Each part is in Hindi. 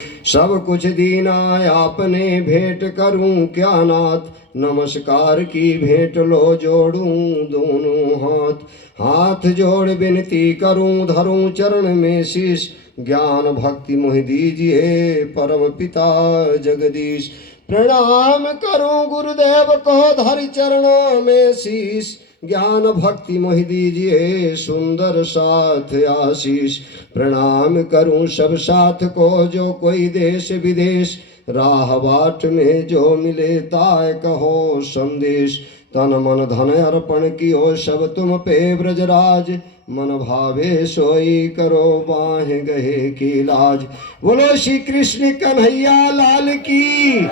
सब कुछ दीना आपने भेंट करूं क्या नाथ, नमस्कार की भेंट लो जोड़ूं दोनों हाथ। हाथ जोड़ विनती करूं धरूं चरण में शीश, ज्ञान भक्ति मोहि दीजिए परम पिता जगदीश। प्रणाम करूं गुरुदेव को धरि चरणों में शीश, ज्ञान भक्ति मोहि दीजिए सुंदर साथ आशीष। प्रणाम करूं सब साथ को जो कोई देश विदेश, राह बाट में जो मिले ताय कहो संदेश। तन मन धन अर्पण कियो सब तुम पे ब्रजराज, मन भावे सोई करो बाहे गहे की लाज। बोलो श्री कृष्ण कन्हैया लाल की,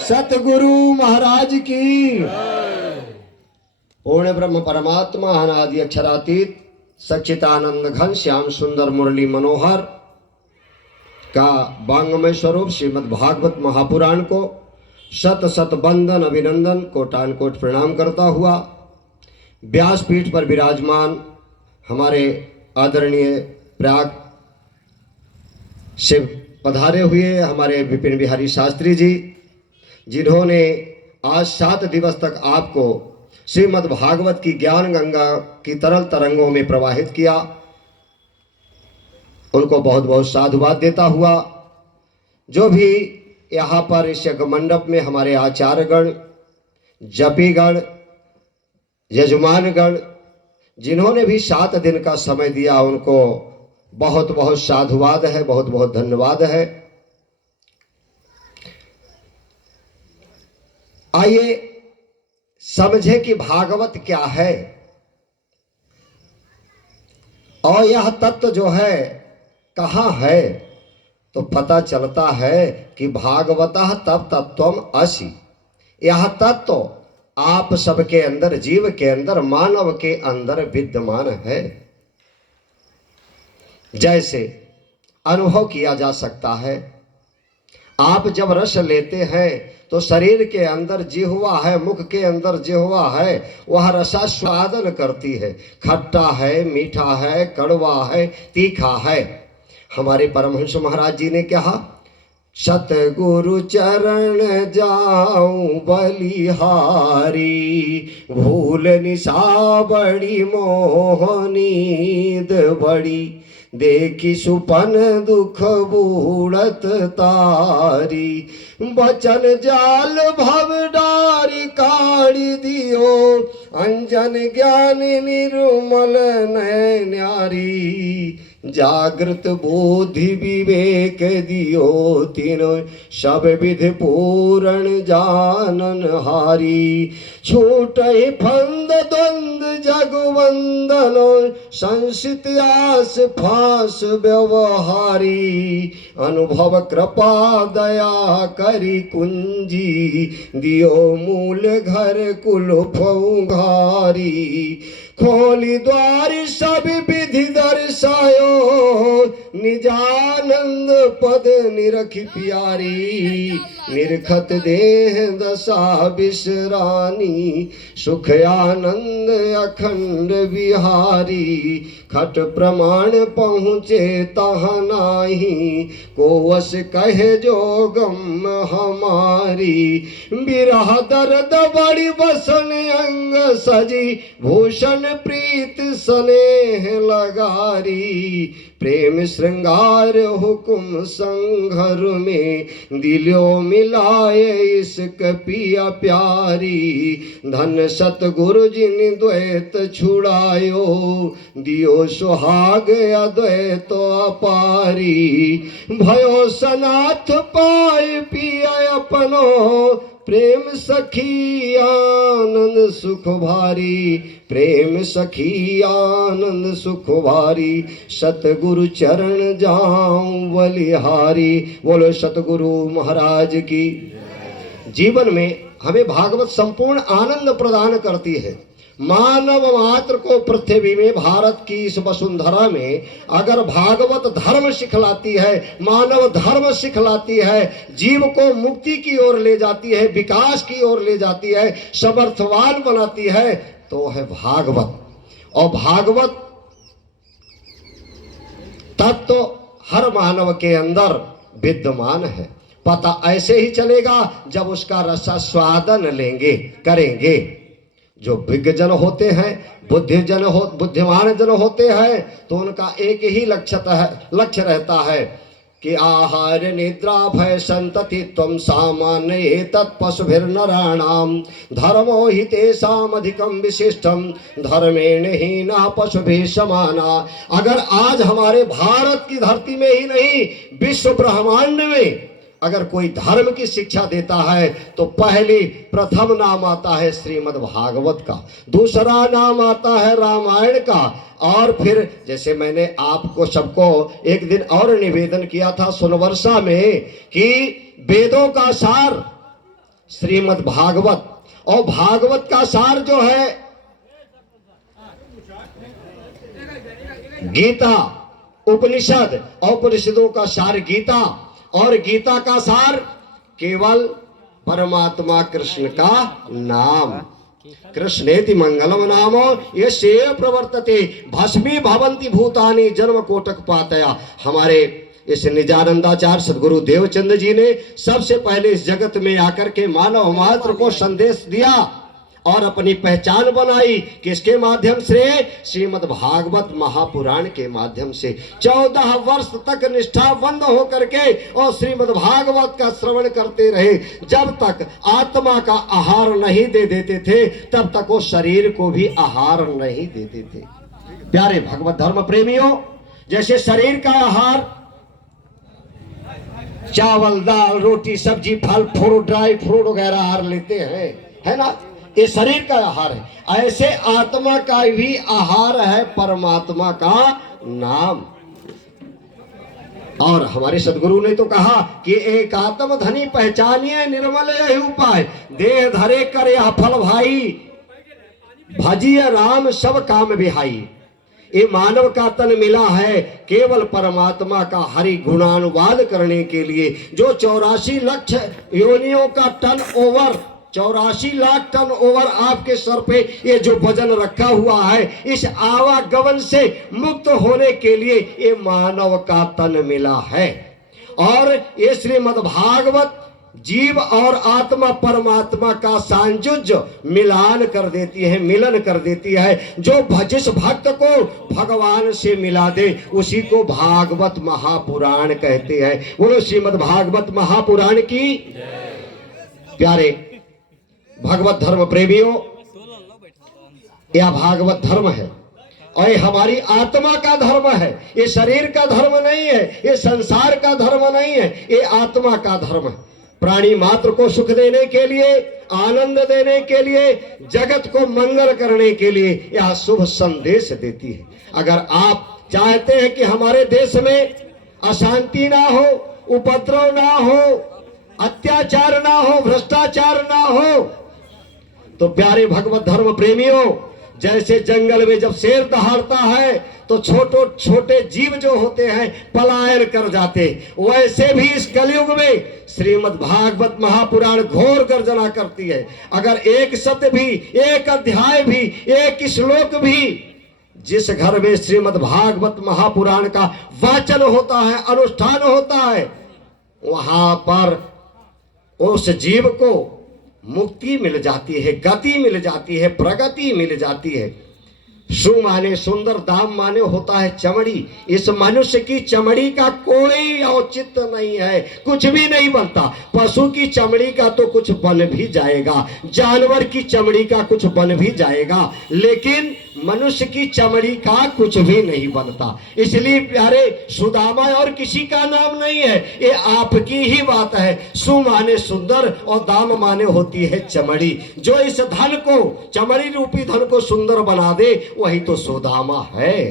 सतगुरु महाराज की। पूर्ण ब्रह्म परमात्मा अनादि अक्षरातीत सच्चिदानंद घन श्याम सुंदर मुरली मनोहर का वांगमय स्वरूप श्रीमद् भागवत महापुराण को शत शत वंदन अभिनंदन कोटान कोट प्रणाम करता हुआ व्यासपीठ पर विराजमान हमारे आदरणीय प्रयाग से पधारे हुए हमारे विपिन बिहारी शास्त्री जी, जिन्होंने आज 7 दिवस तक आपको श्रीमद् भागवत की ज्ञान गंगा की तरल तरंगों में प्रवाहित किया, उनको बहुत बहुत साधुवाद देता हुआ, जो भी यहाँ पर इस यज्ञ मंडप में हमारे आचार्यगण, जपीगण, यजमानगण, जिन्होंने भी 7 दिन का समय दिया, उनको बहुत बहुत साधुवाद है, बहुत बहुत धन्यवाद है। आइए समझे कि भागवत क्या है और यह तत्व जो है कहाँ है। तो पता चलता है कि भागवतः तब तत्वम असि, यह तत्व आप सबके अंदर, जीव के अंदर, मानव के अंदर विद्यमान है। जैसे अनुभव किया जा सकता है, आप जब रस लेते हैं तो शरीर के अंदर जिह्वा है, मुख के अंदर जिह्वा है, वह रसास्वादन करती है। खट्टा है, मीठा है, कड़वा है, तीखा है। हमारे परमहंस महाराज जी ने कहा, सतगुरु चरण जाऊं बलिहारी, भूल निशा बड़ी मोह नींद बड़ी, देखी सुपन दुख बूढ़त तारी, बचन जाल भव डारी काढ़ी दियो, अंजन ज्ञान निर्मल नैन्यारी, जागृत बुद्धि विवेक दियो तीनों, सब विधि पूर्ण जानन हारी, छूटे फंद द्वंद जगवंदन, संसित आस फास व्यवहारी, अनुभव कृपा दया करी कुंजी, दियो मूल घर कुल फौघारी, खोली द्वार सब विधि दर्शायो, निजानंद पद निरख प्यारी, निरखत देह दशा विश्रानी, सुख आनंद अखंड बिहारी, खट प्रमाण पहुँचे तहाँ नाही, को वश कहे जो गम हमारी, बिरह दर्द बड़ी बसन अंग सजी, भूषण प्रीत स्नेह लगारी, प्रेम श्रृंगार हुकुम संघर में, दिलो मिलाए इश्क पिया प्यारी, धन सतगुरु जिन द्वैत छुड़ायो, दियो सुहाग अद्वैत अपारी, भयो सनाथ पाए पिया अपनो, प्रेम सखी आनंद सुख भारी, प्रेम सखी आनंद सुख भारी, सतगुरु चरण जाऊं बलिहारी। बोलो सतगुरु महाराज की। जीवन में हमें भागवत संपूर्ण आनंद प्रदान करती है। मानव मात्र को पृथ्वी में, भारत की इस वसुंधरा में अगर भागवत धर्म सिखलाती है, मानव धर्म सिखलाती है, जीव को मुक्ति की ओर ले जाती है, विकास की ओर ले जाती है, समर्थवान बनाती है, तो है भागवत। और भागवत तत्व हर मानव के अंदर विद्यमान है। पता ऐसे ही चलेगा जब उसका रसास्वादन लेंगे, करेंगे। जो विज्ञजन होते हैं, बुद्धिमान जन होते हैं, तो उनका एक ही लक्ष्य रहता है कि आहार निद्रा भय संतति त्वं सामान्य तत्पशुभिर्नराणाम धर्मो हि तेषाम् अधिकम विशिष्टम धर्मेण ही न पशुभिः समाना। अगर आज हमारे भारत की धरती में ही नहीं, विश्व ब्रह्मांड में अगर कोई धर्म की शिक्षा देता है तो प्रथम नाम आता है श्रीमद् भागवत का, दूसरा नाम आता है रामायण का, और फिर जैसे मैंने आपको सबको एक दिन और निवेदन किया था सुनवर्षा में कि वेदों का सार श्रीमद् भागवत, और भागवत का सार जो है गीता, उपनिषद, और उपनिषदों का सार गीता, और गीता का सार केवल परमात्मा कृष्ण का नाम। कृष्णेति मंगलम नामो यस्य प्रवर्तते भस्मी भवन्ति भूतानि जन्म कोटक पातया। हमारे इस निजानंदाचार्य सदगुरु देवचंद जी ने सबसे पहले इस जगत में आकर के मानव मात्र को संदेश दिया और अपनी पहचान बनाई। किसके माध्यम से? श्रीमद् भागवत महापुराण के माध्यम से। 14 वर्ष तक निष्ठाबंध होकर के और श्रीमद् भागवत का श्रवण करते रहे। जब तक आत्मा का आहार नहीं दे देते थे तब तक वो शरीर को भी आहार नहीं देते थे। प्यारे भगवत धर्म प्रेमियों, जैसे शरीर का आहार चावल, दाल, रोटी, सब्जी, फल फ्रूट, ड्राई फ्रूट वगैरह आहार लेते हैं, है ना, ये शरीर का आहार है। ऐसे आत्मा का भी आहार है परमात्मा का नाम। और हमारे सदगुरु ने तो कहा कि एक आत्म धनी पहचानिए निर्मल यही उपाय, देह धरे करे फल भाई, भजिए राम सब काम बिहाई। ये मानव का तन मिला है केवल परमात्मा का हरि गुणानुवाद करने के लिए। जो 84 लाख योनियों का turn over, 84 lakh turn over आपके सर पे ये जो वजन रखा हुआ है, इस आवागमन से मुक्त होने के लिए ये मानव का तन मिला है। और ये श्रीमद् भागवत जीव और आत्मा परमात्मा का सांजुज्य मिलान कर देती है, मिलन कर देती है। जो जिस भक्त को भगवान से मिला दे उसी को भागवत महापुराण कहते हैं। बोलो श्रीमद् भागवत महापुराण की। प्यारे भगवत धर्म प्रेमियों, यह भागवत धर्म है और ये हमारी आत्मा का धर्म है। ये शरीर का धर्म नहीं है, ये संसार का धर्म नहीं है, ये आत्मा का धर्म है। प्राणी मात्र को सुख देने के लिए, आनंद देने के लिए, जगत को मंगल करने के लिए यह शुभ संदेश देती है। अगर आप चाहते हैं कि हमारे देश में अशांति ना हो, उपद्रव ना हो, अत्याचार ना हो, भ्रष्टाचार ना हो, तो प्यारे भगवत धर्म प्रेमियों, जैसे जंगल में जब शेर दहाड़ता है तो छोटे छोटे जीव जो होते हैं पलायन कर जाते, वैसे भी इस कलयुग में श्रीमद् भागवत महापुराण घोर गर्जना करती है। अगर एक शब्द भी, एक अध्याय भी, एक श्लोक भी जिस घर में श्रीमद् भागवत महापुराण का वाचन होता है, अनुष्ठान होता है, वहां पर उस जीव को मुक्ति मिल जाती है, गति मिल जाती है, प्रगति मिल जाती है। सु माने सुंदर, दाम माने होता है चमड़ी। इस मनुष्य की चमड़ी का कोई औचित्य नहीं है, कुछ भी नहीं बनता। पशु की चमड़ी का तो कुछ बन भी जाएगा, जानवर की चमड़ी का कुछ बन भी जाएगा, लेकिन मनुष्य की चमड़ी का कुछ भी नहीं बनता। इसलिए प्यारे सुदामा और किसी का नाम नहीं है, ये आपकी ही बात है। सु माने सुंदर और दाम माने होती है चमड़ी। जो इस धन को, चमड़ी रूपी धन को सुंदर बना दे वही तो सुदामा है।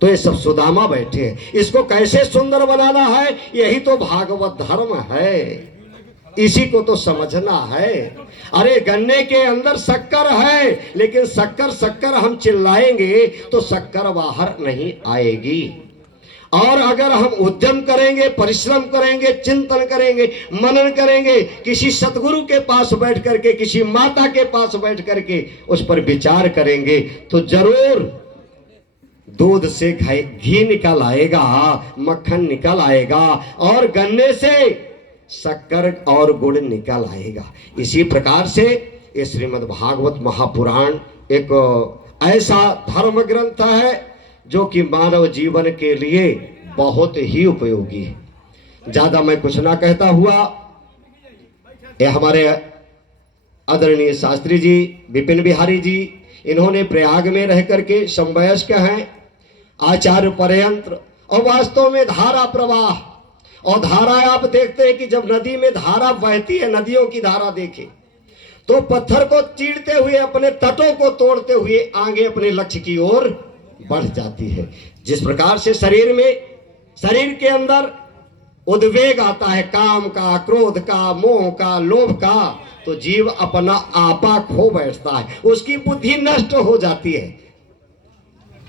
तो ये सब सुदामा बैठे हैं, इसको कैसे सुंदर बनाना है, यही तो भागवत धर्म है। इसी को तो समझना है। अरे गन्ने के अंदर शक्कर है, लेकिन शक्कर शक्कर हम चिल्लाएंगे तो शक्कर बाहर नहीं आएगी। और अगर हम उद्यम करेंगे, परिश्रम करेंगे, चिंतन करेंगे, मनन करेंगे, किसी सतगुरु के पास बैठ करके, किसी माता के पास बैठ करके उस पर विचार करेंगे, तो जरूर दूध से घी निकल आएगा, मक्खन निकल आएगा, और गन्ने से शक्कर और गुड़ निकल आएगा। इसी प्रकार से ये श्रीमद् भागवत महापुराण एक ऐसा धर्म ग्रंथ है जो कि मानव जीवन के लिए बहुत ही उपयोगी है। ज्यादा मैं कुछ ना कहता हुआ, ये हमारे आदरणीय शास्त्री जी विपिन बिहारी जी, इन्होंने प्रयाग में रह करके समवयस्क हैं, आचार्य पर्यंत्र, और वास्तव में धारा प्रवाह, और धारा आप देखते हैं कि जब नदी में धारा बहती है, नदियों की धारा देखें तो पत्थर को चीरते हुए, अपने तटों को तोड़ते हुए आगे अपने लक्ष्य की ओर बढ़ जाती है। जिस प्रकार से शरीर के अंदर उद्वेग आता है, काम का, क्रोध का, मोह का, लोभ का, तो जीव अपना आपा खो बैठता है, उसकी बुद्धि नष्ट हो जाती है।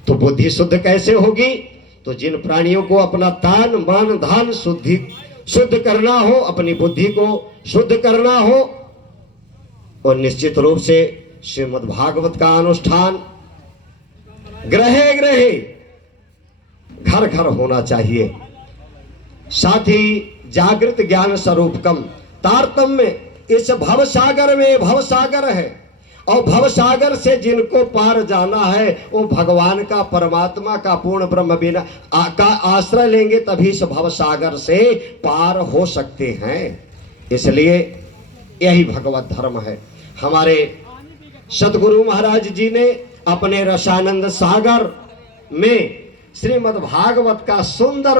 तो बुद्धि शुद्ध कैसे होगी? तो जिन प्राणियों को अपना तन मन धन शुद्ध करना हो, अपनी बुद्धि को शुद्ध करना हो, और निश्चित रूप से श्रीमद् भागवत का अनुष्ठान ग्रहे ग्रहे घर घर होना चाहिए। साथ ही जागृत ज्ञान स्वरूपकम, तारतम्य इस भवसागर में, भवसागर है, और भवसागर से जिनको पार जाना है वो भगवान का, परमात्मा का, पूर्ण ब्रह्म बिना का आश्रय लेंगे तभी इस भवसागर से पार हो सकते हैं। इसलिए यही भगवत धर्म है। हमारे सतगुरु महाराज जी ने अपने रसानंद सागर में श्रीमद् भागवत का सुंदर